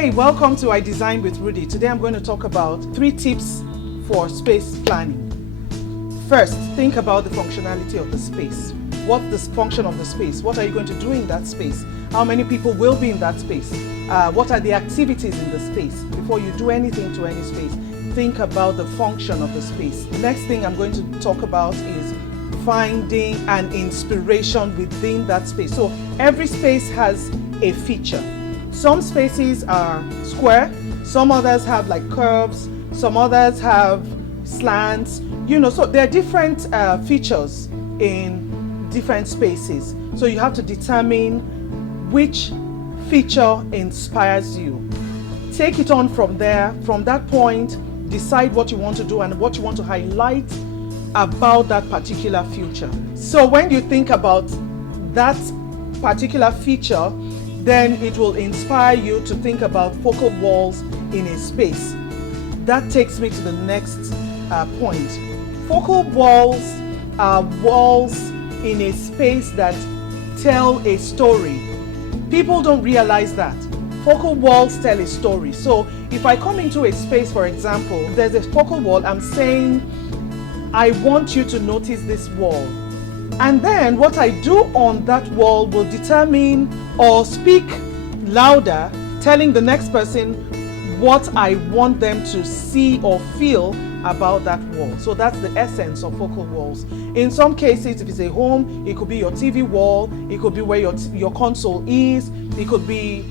Hey, welcome to I Design with Rudy. Today I'm going to talk about 3 tips for space planning. First, think about the functionality of the space. What's the function of the space? What are you going to do in that space? How many people will be in that space? What are the activities in the space? Before you do anything to any space, think about the function of the space. The next thing I'm going to talk about is finding an inspiration within that space. So every space has a feature. Some spaces are square, some others have like curves, some others have slants, so there are different features in different spaces. So you have to determine which feature inspires you. Take it on from there. From that point, decide what you want to do and what you want to highlight about that particular feature. So when you think about that particular feature, then it will inspire you to think about focal walls in a space. That takes me to the next point. Focal walls are walls in a space that tell a story. People don't realize that. Focal walls tell a story. So if I come into a space, for example, there's a focal wall, I'm saying, I want you to notice this wall. And then what I do on that wall will determine or speak louder, telling the next person what I want them to see or feel about that wall. So that's the essence of focal walls. In some cases, if it's a home, it could be your TV wall, it could be where your console is, it could be,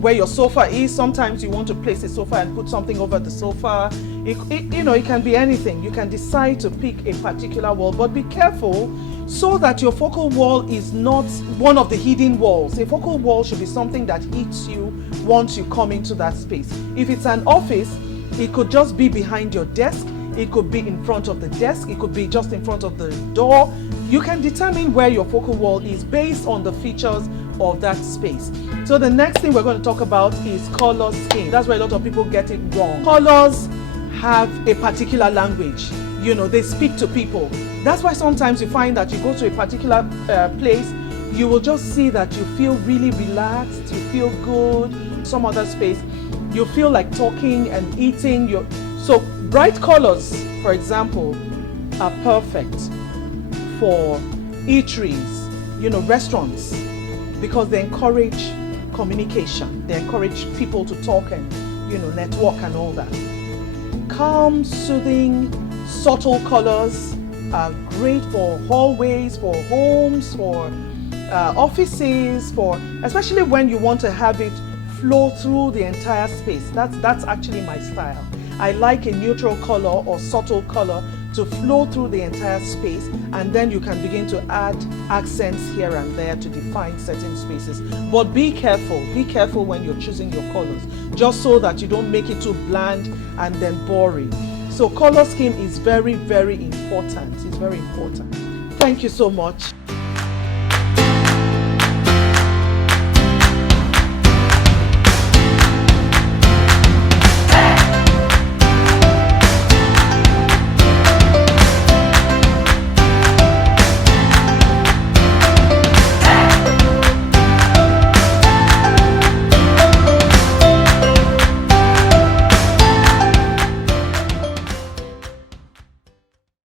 where your sofa is. Sometimes you want to place a sofa and put something over the sofa. It can be anything. You can decide to pick a particular wall, but be careful so that your focal wall is not one of the hidden walls. A focal wall should be something that hits you once you come into that space. If it's an office, it could just be behind your desk, it could be in front of the desk, it could be just in front of the door. You can determine where your focal wall is based on the features of that space. So the next thing we're going to talk about is color scheme. That's where a lot of people get it wrong. Colors have a particular language. They speak to people. That's why sometimes you find that you go to a particular place, you will just see that you feel really relaxed, you feel good. Some other space, you feel like talking and eating. So bright colors, for example, are perfect for eateries, restaurants, because they encourage communication. They encourage people to talk and, network and all that. Calm, soothing, subtle colors are great for hallways, for homes, for offices, especially when you want to have it flow through the entire space. That's actually my style. I like a neutral color or subtle color to flow through the entire space, and then you can begin to add accents here and there to define certain spaces. But be careful when you're choosing your colors, just so that you don't make it too bland and then boring. So color scheme is very, very important. It's very important. Thank you so much.